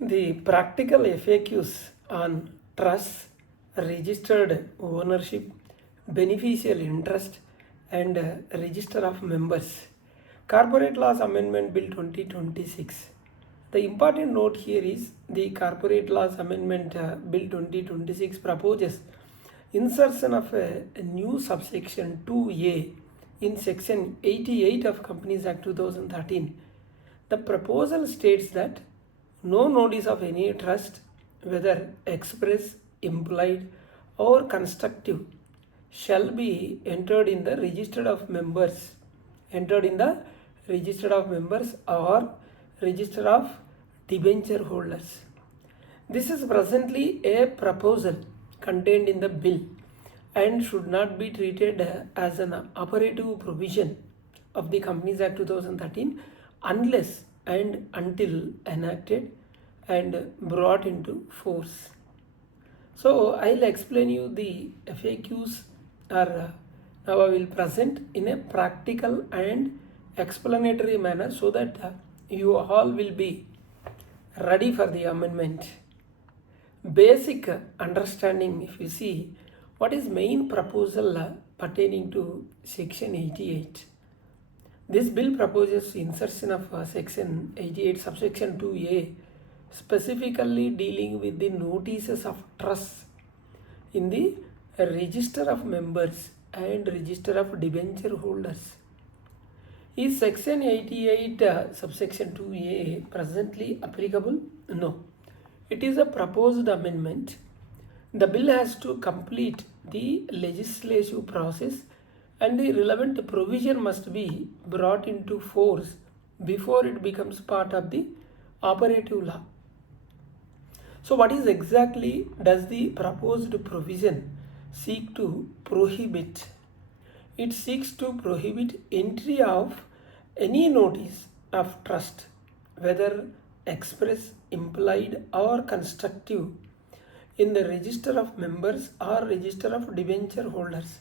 The practical FAQs on trust, registered ownership, beneficial interest, and register of members. Corporate Laws Amendment Bill 2026. The important note here is the Corporate Laws Amendment Bill 2026 proposes insertion of a new subsection 2A in section 88 of Companies Act 2013. The proposal states that no notice of any trust, whether express, implied, or constructive, shall be entered in the register of members, or register of debenture holders. This is presently a proposal contained in the bill and should not be treated as an operative provision of the Companies Act 2013 unless and until enacted and brought into force. So I'll explain you the FAQs are now I will present in a practical and explanatory manner so that you all will be ready for the amendment. Basic understanding, if you see, what is main proposal pertaining to section 88. This bill proposes insertion of section 88 subsection 2A specifically dealing with the notices of trust in the register of members and register of debenture holders. Is section 88 subsection 2A presently applicable? No. It is a proposed amendment. The bill has to complete the legislative process and the relevant provision must be brought into force before it becomes part of the operative law. So what is exactly does the proposed provision seek to prohibit? It seeks to prohibit entry of any notice of trust, whether express, implied, or constructive, in the register of members or register of debenture holders.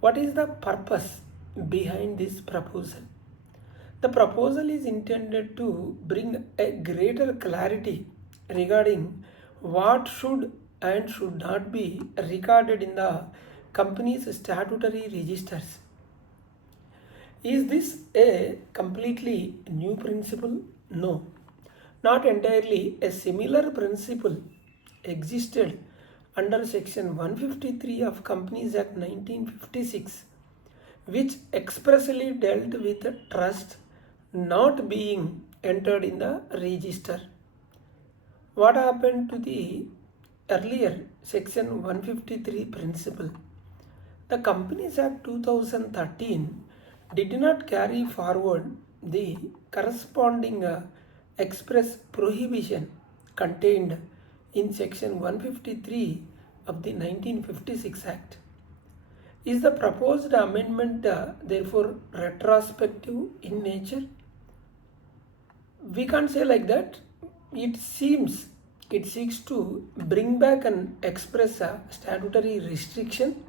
What is the purpose behind this proposal? The proposal is intended to bring a greater clarity regarding what should and should not be recorded in the company's statutory registers. Is this a completely new principle? No, not entirely. A similar principle existed under section 153 of Companies Act 1956, which expressly dealt with trust not being entered in the register. What happened to the earlier section 153 principle? The Companies Act 2013 did not carry forward the corresponding express prohibition contained in section 153 of the 1956 Act. Is the proposed amendment therefore retrospective in nature? We can't say like that. It seeks to bring back an express statutory restriction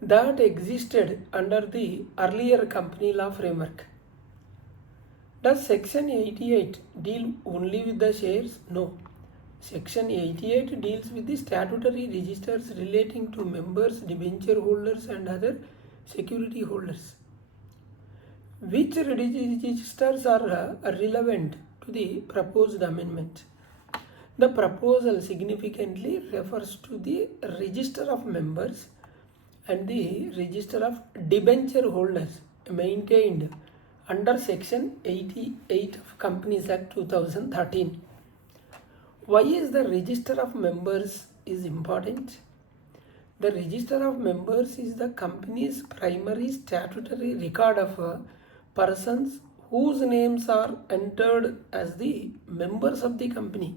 that existed under the earlier company law framework. Does section 88 deal only with the shares? No. Section 88 deals with the statutory registers relating to members, debenture holders, and other security holders. Which registers are relevant to the proposed amendment? The proposal significantly refers to the register of members and the register of debenture holders maintained under section 88 of Companies Act 2013. Why is the register of members is important? The register of members is the company's primary statutory record of persons whose names are entered as the members of the company.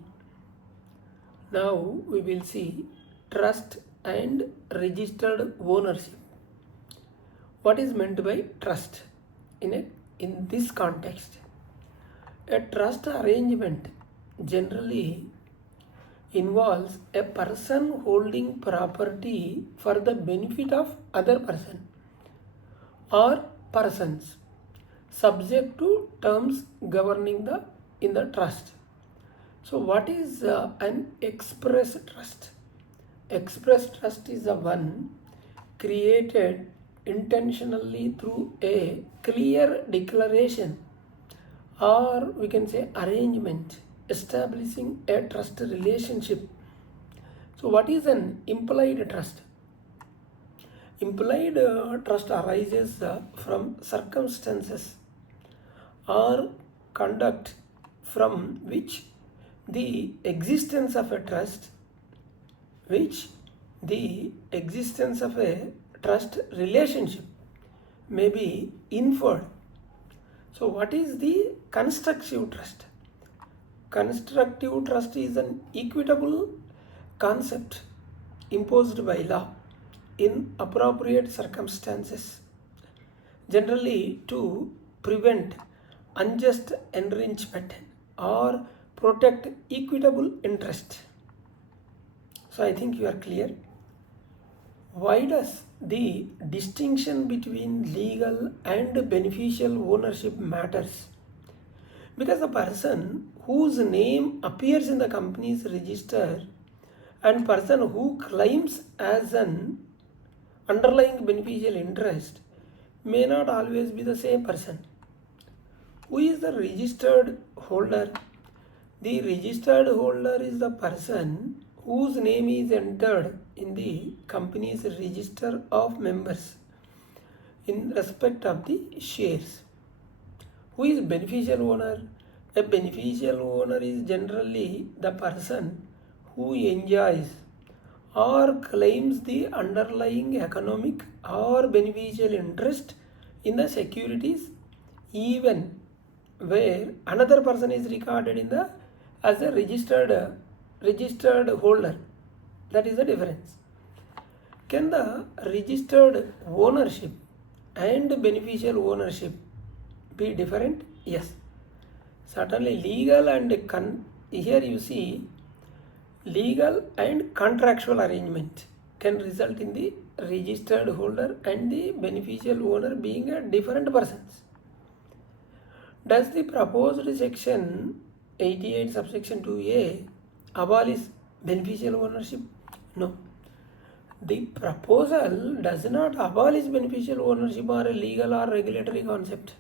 Now we will see trust and registered ownership. What is meant by trust in this context? A trust arrangement generally involves a person holding property for the benefit of other person or persons subject to terms governing in the trust. So what is an express trust? Express trust is the one created intentionally through a clear declaration, or we can say arrangement establishing a trust relationship. So what is an implied trust? Implied trust arises from circumstances or conduct from which the existence of a trust relationship may be inferred. So what is the constructive trust? Constructive trust is an equitable concept imposed by law in appropriate circumstances, generally to prevent unjust enrichment or protect equitable interest. So I think you are clear. Why does the distinction between legal and beneficial ownership matters? Because the person whose name appears in the company's register and person who claims as an underlying beneficial interest may not always be the same person. Who is the registered holder? The registered holder is the person whose name is entered in the company's register of members in respect of the shares. Who is beneficial owner? A beneficial owner is generally the person who enjoys or claims the underlying economic or beneficial interest in the securities, even where another person is recorded in the as a registered holder. That is the difference. Can the registered ownership and beneficial ownership be different? Yes, certainly. Legal and here you see legal and contractual arrangement can result in the registered holder and the beneficial owner being a different persons. Does the proposed section 88 subsection 2a abolish beneficial ownership? No. The proposal does not abolish beneficial ownership or a legal or regulatory concept.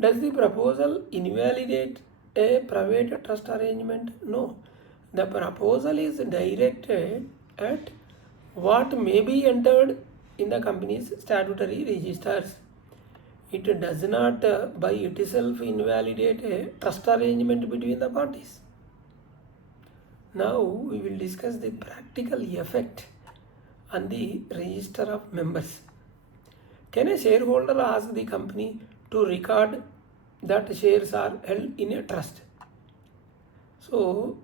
Does the proposal invalidate a private trust arrangement? No. The proposal is directed at what may be entered in the company's statutory registers. It does not by itself invalidate a trust arrangement between the parties. Now we will discuss the practical effect on the register of members. Can a shareholder ask the company to record that shares are held in a trust? So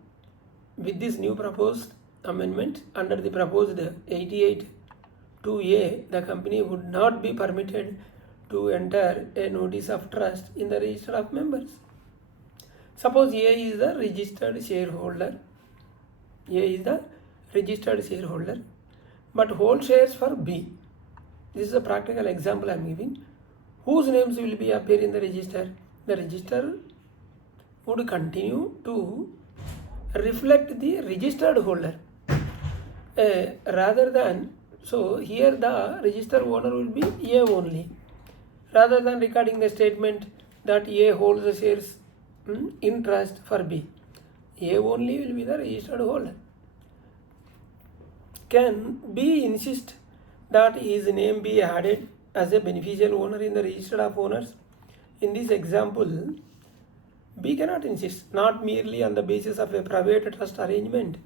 with this new proposed amendment under the proposed 88 2a, the company would not be permitted to enter a notice of trust in the register of members. Suppose A is the registered shareholder. But hold shares for B. This is a practical example I am giving. Whose names will be appear in the register? The register would continue to reflect the registered holder rather than, so here the registered owner will be A only, rather than recording the statement that A holds the shares in trust for B. A only will be the registered holder. Can B insist that his name be added as a beneficial owner in the register of owners? In this example, B cannot insist, not merely on the basis of a private trust arrangement.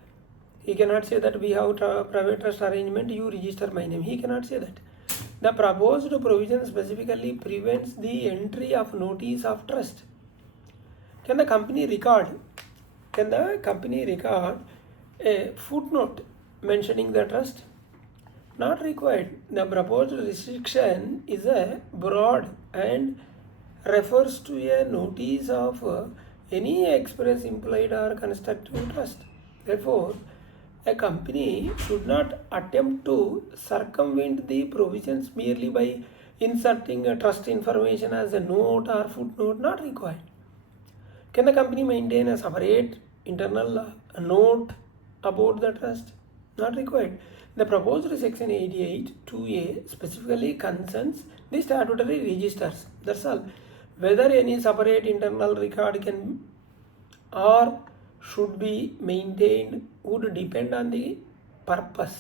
He cannot say that we have a private trust arrangement, you register my name. He cannot say that. The proposed provision specifically prevents the entry of notice of trust. Can the company record a footnote mentioning the trust? Not required. The proposed restriction is a broad and refers to a notice of any express, implied or constructive trust. Therefore, a company should not attempt to circumvent the provisions merely by inserting a trust information as a note or footnote. Not required. Can the company maintain a separate internal note about the trust? Not required. The proposed section 88 2A specifically concerns the statutory registers. That's all. Whether any separate internal record can or should be maintained would depend on the purpose,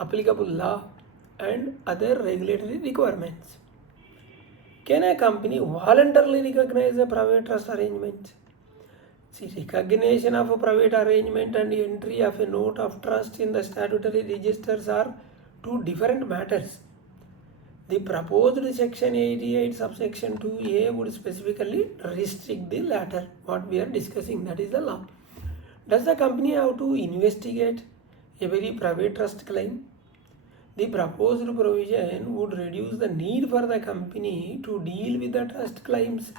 applicable law, and other regulatory requirements. Can a company voluntarily recognize a private trust arrangement? See, recognition of a private arrangement and entry of a note of trust in the statutory registers are two different matters. The proposed section 88 subsection 2A would specifically restrict the latter, what we are discussing, that is the law. Does the company have to investigate every private trust claim? The proposed provision would reduce the need for the company to deal with the trust claims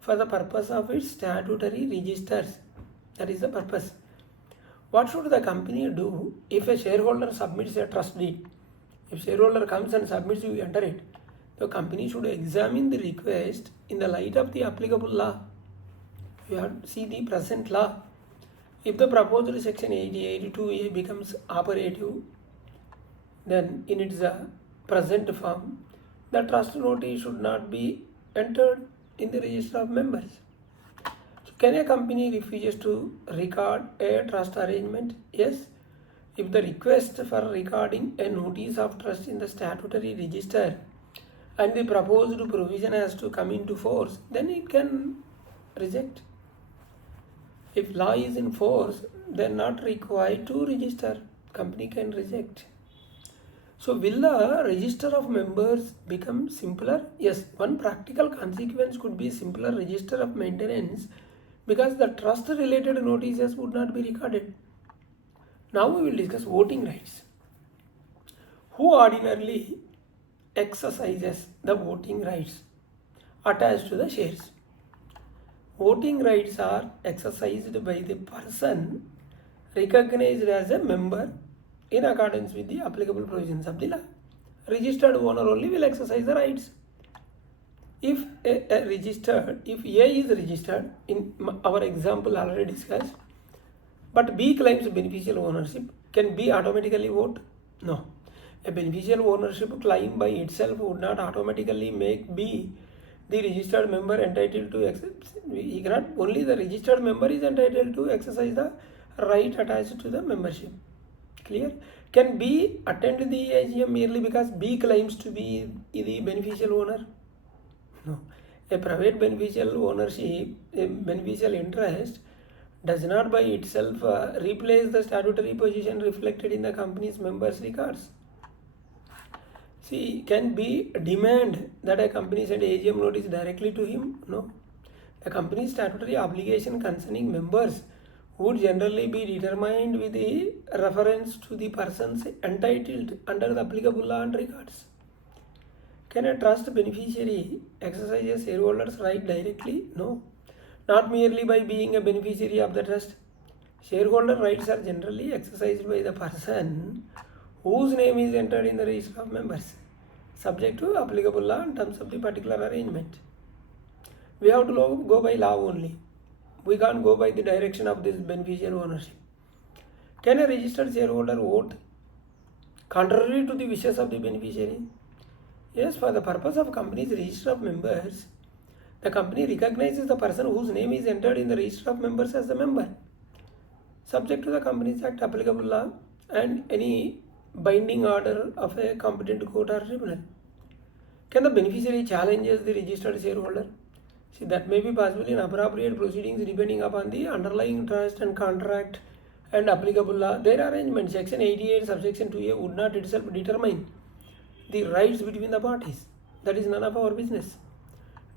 for the purpose of its statutory registers. That is the purpose. What should the company do if a shareholder submits a trust deed? If shareholder comes and submits, you enter it. The company should examine the request in the light of the applicable law. You have to see the present law. If the proposed section 88 2A becomes operative, then in its present form, the trust notice should not be entered in the register of members. So can a company refuses to record a trust arrangement? Yes. If the request for recording a notice of trust in the statutory register and the proposed provision has to come into force, then it can reject. If law is in force, then not required to register, company can reject. So will the register of members become simpler? Yes, one practical consequence could be simpler register of maintenance because the trust related notices would not be recorded. Now we will discuss voting rights. Who ordinarily exercises the voting rights attached to the shares? Voting rights are exercised by the person recognized as a member in accordance with the applicable provisions of the law. Registered owner only will exercise the rights. If A is registered, in our example already discussed, but B claims beneficial ownership, can B automatically vote? No. A beneficial ownership claim by itself would not automatically make B the registered member entitled to exercise. He cannot, only the registered member is entitled to exercise the right attached to the membership. Clear? Can B attend the AGM merely because B claims to be the beneficial owner? No. A private beneficial ownership, a beneficial interest does not by itself replace the statutory position reflected in the company's members' records. See, can B demand that a company send AGM notice directly to him? No. The company's statutory obligation concerning members would generally be determined with the reference to the persons entitled under the applicable law and records. Can a trust beneficiary exercise a shareholder's right directly? No. Not merely by being a beneficiary of the trust. Shareholder rights are generally exercised by the person whose name is entered in the register of members, subject to applicable law in terms of the particular arrangement. We have to go by law only. We can't go by the direction of this beneficial ownership. Can a registered shareholder vote contrary to the wishes of the beneficiary? Yes, for the purpose of company's register of members, the company recognizes the person whose name is entered in the register of members as a member, subject to the Companies Act applicable law and any binding order of a competent court or tribunal. Can the beneficiary challenge the registered shareholder? See, that may be possible in appropriate proceedings depending upon the underlying trust and contract and applicable law. Their arrangement, section 88 subsection 2A would not itself determine the rights between the parties. That is none of our business.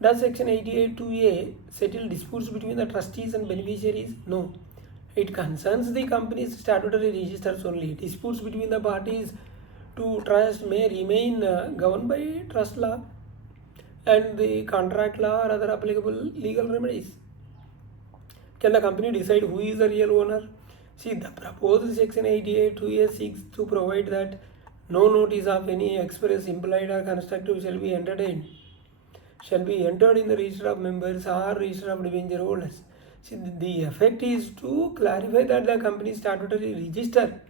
Does section 88 2A settle disputes between the trustees and beneficiaries? No. It concerns the company's statutory registers only. Disputes between the parties to trust may remain governed by trust law and the contract law or other applicable legal remedies. Can the company decide who is the real owner? See, the proposed section 88 2A seeks to provide that no notice of any express, implied or constructive shall be entertained. shall be entered in the register of members or register of debenture holders. See, the effect is to clarify that the company's statutory register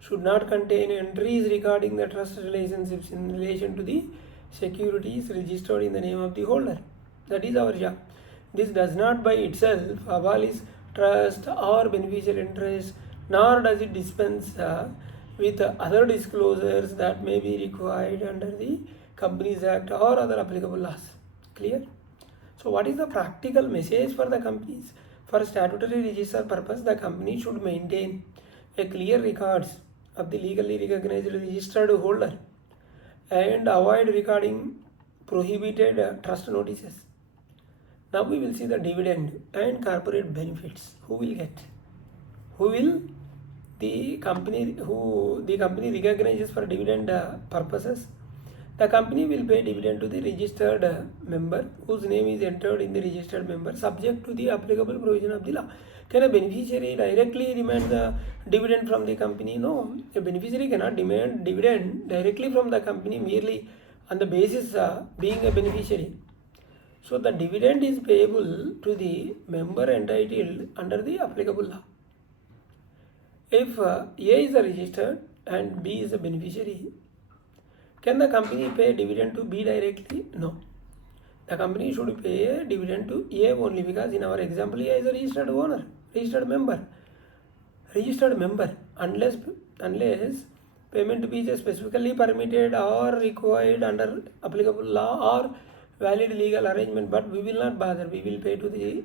should not contain entries regarding the trust relationships in relation to the securities registered in the name of the holder. That is our job. This does not by itself abolish trust or beneficial interest, nor does it dispense with other disclosures that may be required under the Companies Act or other applicable laws. Clear? So what is the practical message for the companies? For statutory register purpose, the company should maintain a clear records of the legally recognized registered holder and avoid recording prohibited trust notices. Now we will see the dividend and corporate benefits. Who will get? Who will? The company recognizes for dividend purposes. The company will pay dividend to the registered member whose name is entered in the registered member subject to the applicable provision of the law. Can a beneficiary directly demand the dividend from the company? No, a beneficiary cannot demand dividend directly from the company merely on the basis being a beneficiary. So the dividend is payable to the member entitled under the applicable law. If A is a registered and B is a beneficiary, can the company pay dividend to B directly? No. The company should pay a dividend to A only because in our example A is a registered owner, registered member, unless payment to be specifically permitted or required under applicable law or valid legal arrangement, but we will not bother. We will pay to the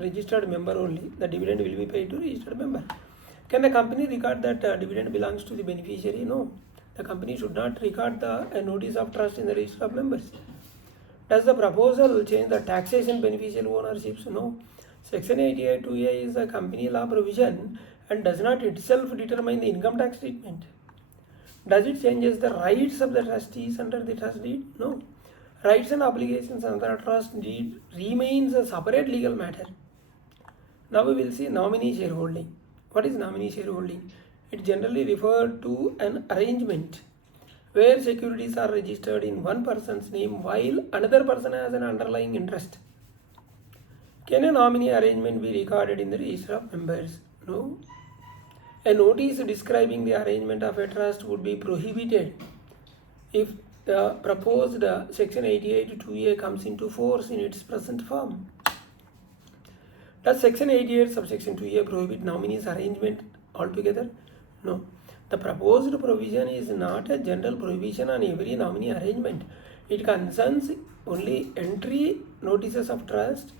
registered member only. The dividend will be paid to registered member. Can the company record that dividend belongs to the beneficiary? No. The company should not record a notice of trust in the register of members. Does the proposal change the taxation beneficial ownerships? No. Section 88 2A is a company law provision and does not itself determine the income tax treatment. Does it changes the rights of the trustees under the trust deed? No. Rights and obligations under the trust deed remains a separate legal matter. Now we will see nominee shareholding. What is nominee shareholding? It generally refers to an arrangement where securities are registered in one person's name while another person has an underlying interest. Can a nominee arrangement be recorded in the register of members? No. A notice describing the arrangement of a trust would be prohibited if the proposed section 88 2A comes into force in its present form. Does section 88 subsection 2A prohibit nominees arrangement altogether? No. The proposed provision is not a general prohibition on every nominee arrangement. It concerns only entry notices of trust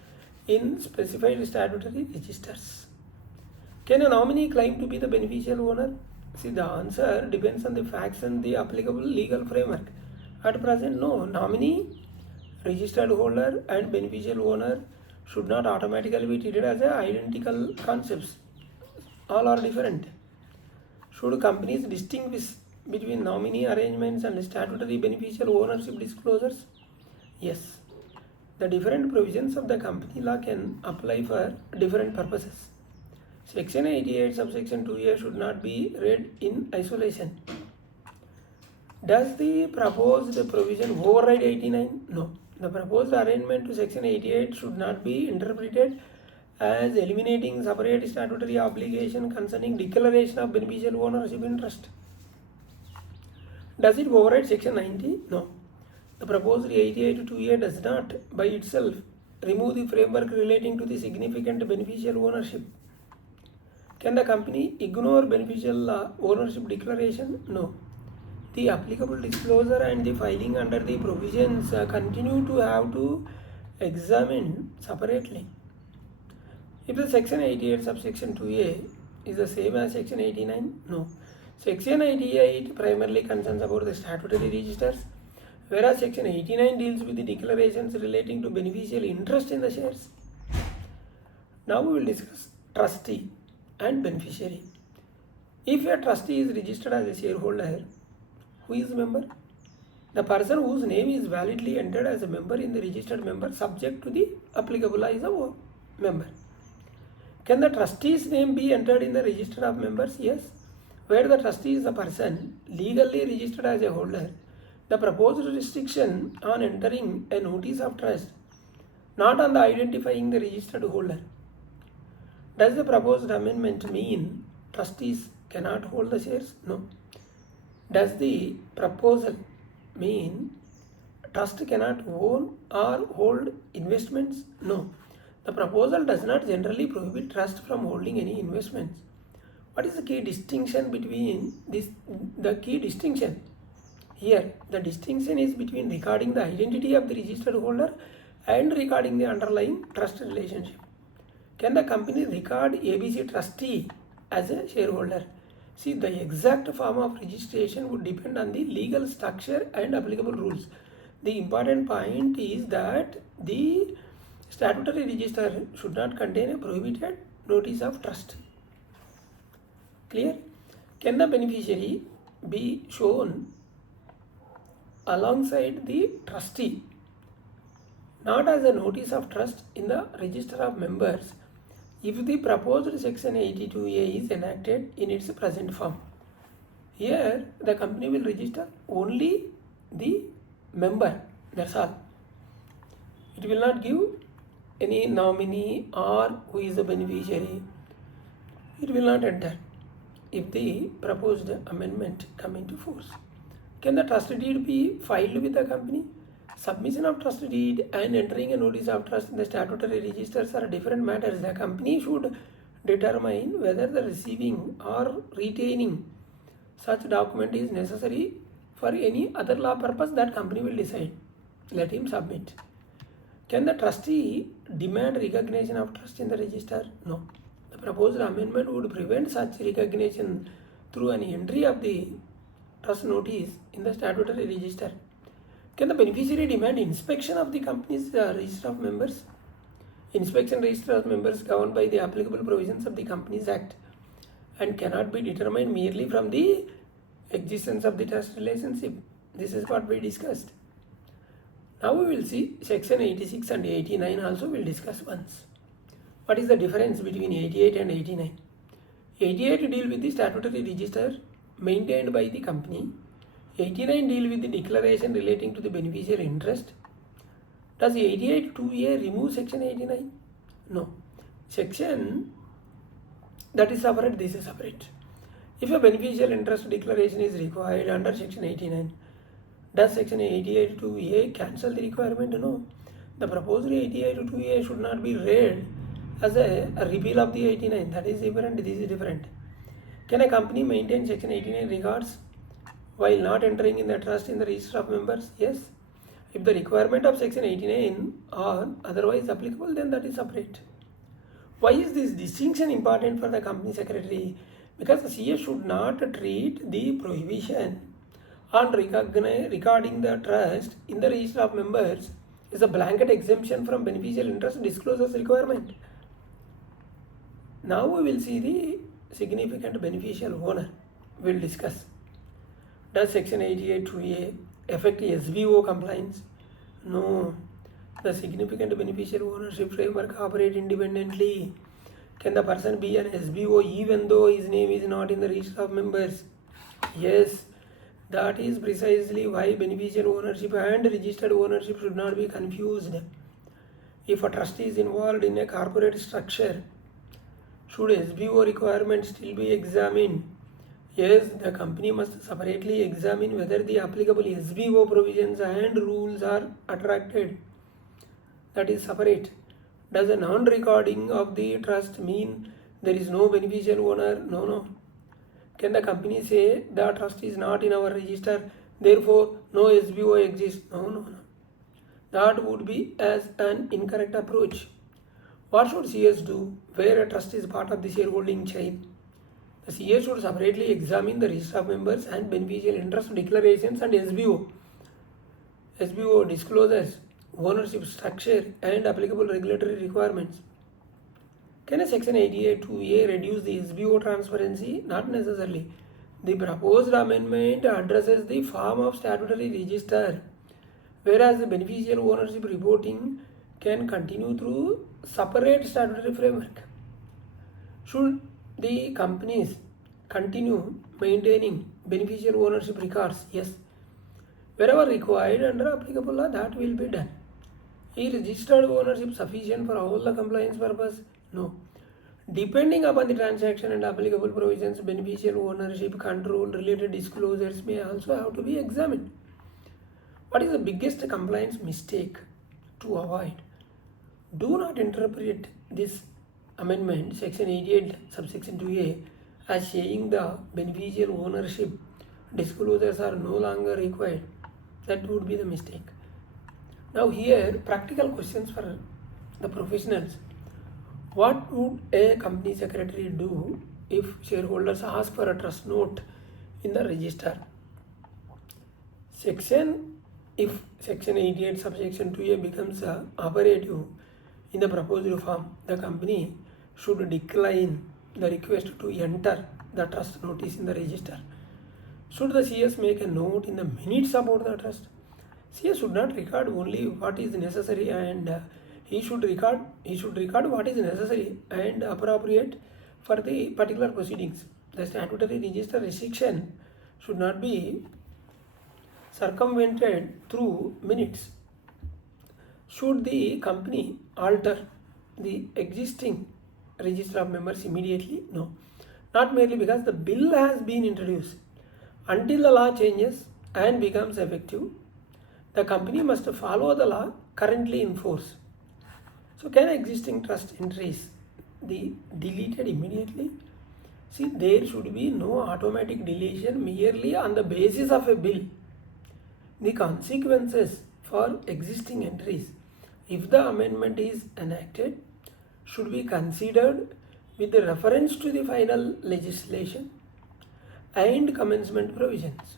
in specified statutory registers. Can a nominee claim to be the beneficial owner? See, the answer depends on the facts and the applicable legal framework. At present, no. Nominee, registered holder and beneficial owner should not automatically be treated as identical concepts. All are different. Should companies distinguish between nominee arrangements and statutory beneficial ownership disclosures? Yes. The different provisions of the company law can apply for different purposes. Section 88 subsection 2A should not be read in isolation. Does the proposed provision override 89? No. The proposed arrangement to section 88 should not be interpreted as eliminating separate statutory obligation concerning declaration of beneficial ownership interest. Does it override section 90? No. The proposed 88 2A does not by itself remove the framework relating to the significant beneficial ownership. Can the company ignore beneficial ownership declaration? No. The applicable disclosure and the filing under the provisions continue to have to examine separately. If the section 88 subsection 2A is the same as section 89, no. Section 88 primarily concerns about the statutory registers, whereas section 89 deals with the declarations relating to beneficial interest in the shares. Now we will discuss trustee and beneficiary. If a trustee is registered as a shareholder, who is a member? The person whose name is validly entered as a member in the registered member subject to the applicable law is a member. Can the trustee's name be entered in the register of members? Yes. Where the trustee is a person legally registered as a holder, The proposed restriction on entering a notice of trust, not on the identifying the registered holder. Does the proposed amendment mean trustees cannot hold the shares? No. Does the proposal mean trust cannot own or hold investments? No. The proposal does not generally prohibit trust from holding any investments. What is the key distinction between this? The key distinction here, the distinction is between recording the identity of the registered holder and recording the underlying trust relationship. Can the company record ABC trustee as a shareholder? See, the exact form of registration would depend on the legal structure and applicable rules. The important point is that the statutory register should not contain a prohibited notice of trust. Clear? Can the beneficiary be shown alongside the trustee, not as a notice of trust in the register of members, if the proposed section 82A is enacted in its present form? Here the company will register only the member, that's all. It will not give any nominee or who is the beneficiary. It will not enter if the proposed amendment come into force. Can the trust deed be filed with the company? Submission of trust deed and entering a notice of trust in the statutory registers are different matters. The company should determine whether the receiving or retaining such document is necessary for any other law purpose. That company will decide. Let him submit. Can the trustee demand recognition of trust in the register? No. The proposed amendment would prevent such recognition through an entry of the trust notice in the statutory register. Can the beneficiary demand inspection of the company's register of members? Inspection register of members governed by the applicable provisions of the Companies Act and cannot be determined merely from the existence of the trust relationship. This is what we discussed. Now we will see section 86 and 89 also will discuss once. What is the difference between 88 and 89? 88 deal with the statutory register maintained by the company. 89 deal with the declaration relating to the beneficiary interest. Does 88 2A remove section 89? No. Section that is separate, this is separate. If a beneficial interest declaration is required under section 89, does section 88 2A cancel the requirement? No. The proposed 88 2A should not be read as a repeal of the 89. That is different, this is different. Can a company maintain section 89 records while not entering in the trust in the register of members? Yes. If the requirement of section 89 are otherwise applicable, then that is separate. Why is this distinction important for the company secretary? Because the CS should not treat the prohibition on recording the trust in the register of members as a blanket exemption from beneficial interest disclosures requirement. Now we will see the significant beneficial owner. We will discuss. Does section 88 2A affect SBO compliance? No. The significant beneficial ownership framework operate independently. Can the person be an SBO even though his name is not in the register of members? Yes. That is precisely why beneficial ownership and registered ownership should not be confused. If a trustee is involved in a corporate structure, should SBO requirements still be examined? Yes, the company must separately examine whether the applicable SBO provisions and rules are attracted. That is separate. Does a non-recording of the trust mean there is no beneficial owner? No. Can the company say the trust is not in our register, therefore no SBO exists? No. That would be as an incorrect approach. What should CS do where a trust is part of the shareholding chain? The CS should separately examine the register of members and beneficial interest declarations and SBO disclosures, ownership structure and applicable regulatory requirements. Can a section 88 2A reduce the SBO transparency? Not necessarily. The proposed amendment addresses the form of statutory register, whereas the beneficial ownership reporting can continue through separate statutory framework. Should the companies continue maintaining beneficial ownership records? Yes. Wherever required under applicable law, that will be done. Is registered ownership sufficient for all the compliance purpose? No. Depending upon the transaction and applicable provisions, beneficial ownership, control, related disclosures may also have to be examined. What is the biggest compliance mistake to avoid? Do not interpret this amendment, section 88, subsection 2A, as saying the beneficial ownership disclosures are no longer required. That would be the mistake. Now here, practical questions for the professionals. What would a company secretary do if shareholders ask for a trust note in the register? If section 88 subsection 2A becomes operative in the proposed form, the company should decline the request to enter the trust notice in the register. Should the CS make a note in the minutes about the trust? CS should not record only what is necessary, and he should record what is necessary and appropriate for the particular proceedings. The statutory register restriction should not be circumvented through minutes. Should the company alter the existing register of members immediately? No. Not merely because the bill has been introduced. Until the law changes and becomes effective, the company must follow the law currently in force. So can existing trust entries be deleted immediately? See, there should be no automatic deletion merely on the basis of a bill. The consequences for existing entries, if the amendment is enacted, should be considered with reference to the final legislation and commencement provisions.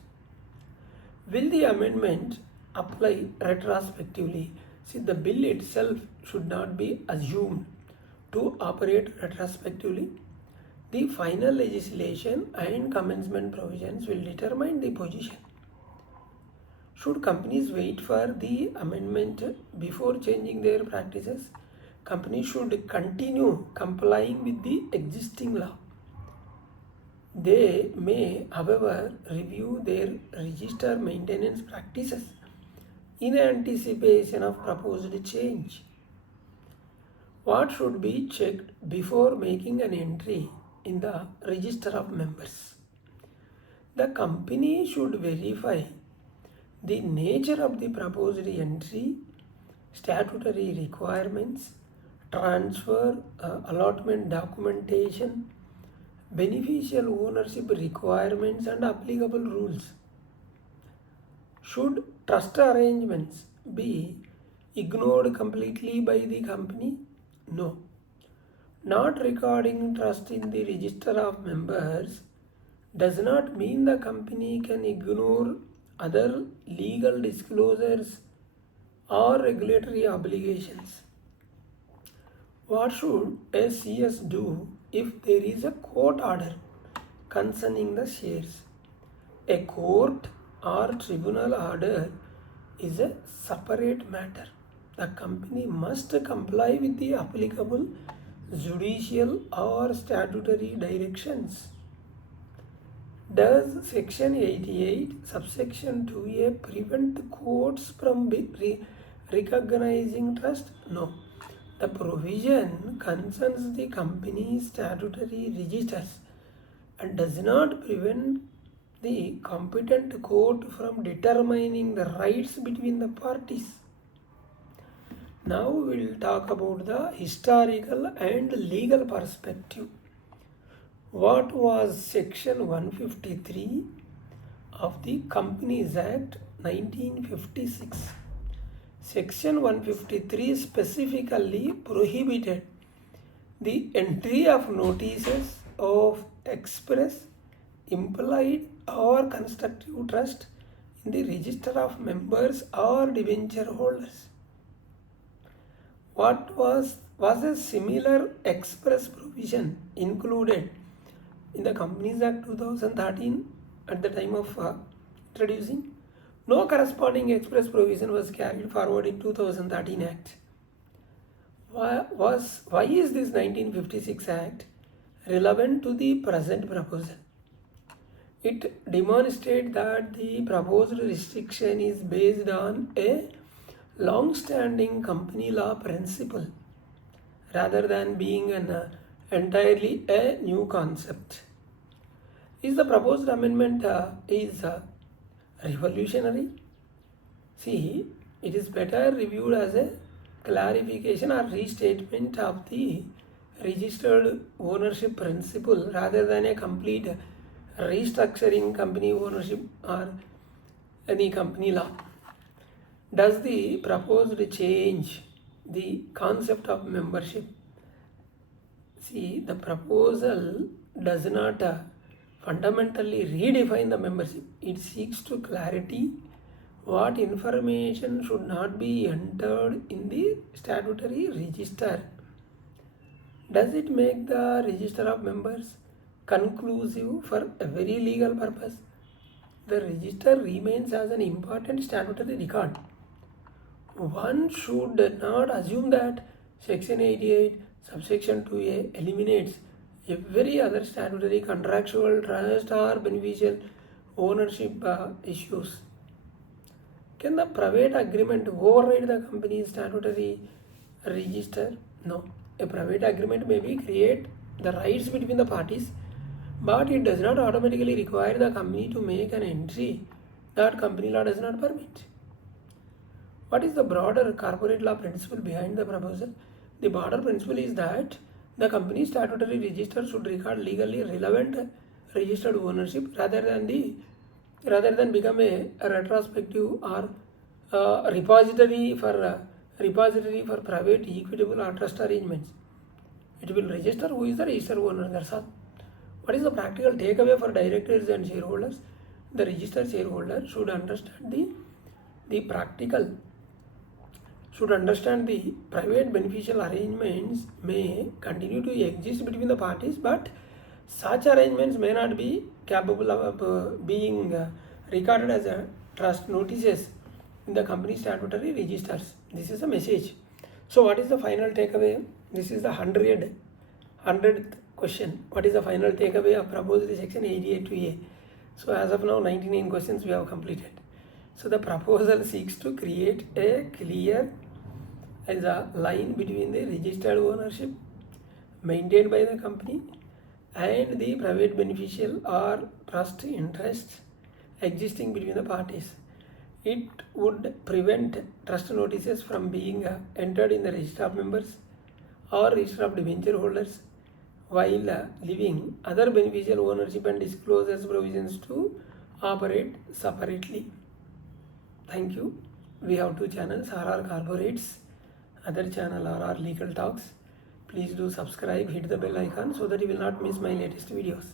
Will the amendment apply retrospectively? See, the bill itself should not be assumed to operate retrospectively. The final legislation and commencement provisions will determine the position. Should companies wait for the amendment before changing their practices? Companies should continue complying with the existing law. They may, however, review their register maintenance practices in anticipation of proposed change. What should be checked before making an entry in the register of members? The company should verify the nature of the proposed entry, statutory requirements, transfer, allotment documentation, beneficial ownership requirements and applicable rules. Should trust arrangements be ignored completely by the company? No. Not recording trust in the register of members does not mean the company can ignore other legal disclosures or regulatory obligations. What should a CS do if there is a court order concerning the shares? A court or tribunal order is a separate matter. The company must comply with the applicable judicial or statutory directions. Does section 88 subsection 2A prevent courts from recognizing trust? No. The provision concerns the company's statutory registers and does not prevent the competent court from determining the rights between the parties. Now we will talk about the historical and legal perspective. What was section 153 of the Companies Act 1956? Section 153 specifically prohibited the entry of notices of express, implied or constructive trust in the register of members or debenture holders. What was a similar express provision included in the Companies Act 2013 at the time of introducing? No corresponding express provision was carried forward in 2013 Act. Why is this 1956 Act relevant to the present proposal? It demonstrates that the proposed restriction is based on a long-standing company law principle rather than being an entirely a new concept. Is the proposed amendment is revolutionary? See, it is better reviewed as a clarification or restatement of the registered ownership principle rather than a complete restructuring company ownership or any company law. Does the proposed change the concept of membership? See, the proposal does not fundamentally redefine the membership. It seeks to clarity what information should not be entered in the statutory register. Does it make the register of members conclusive for every legal purpose? The register remains as an important statutory record. One should not assume that Section 88, subsection 2A eliminates every other statutory, contractual, trust or beneficial ownership issues. Can the private agreement override the company's statutory register? No. A private agreement may create the rights between the parties, but it does not automatically require the company to make an entry that company law does not permit. What is the broader corporate law principle behind the proposal? The broader principle is that the company's statutory register should record legally relevant registered ownership rather than become a retrospective or repository for private equitable or trust arrangements. It will register who is the registered owner. That's all. What is the practical takeaway for directors and shareholders? The registered shareholder should understand the private beneficial arrangements may continue to exist between the parties, but such arrangements may not be capable of being recorded as a trust notices in the company statutory registers. This is the message. So what is the final takeaway? This is the 100th question. What is the final takeaway of proposed section 88(2)(a)? So as of now 99 questions we have completed. So the proposal seeks to create a clear as a line between the registered ownership maintained by the company and the private beneficial or trust interests existing between the parties. It would prevent trust notices from being entered in the register of members or register of debenture holders while leaving other beneficial ownership and disclosures provisions to operate separately. Thank you. We have two channels, RR Corporates, other channel RR Legal Talks. Please do subscribe, hit the bell icon so that you will not miss my latest videos.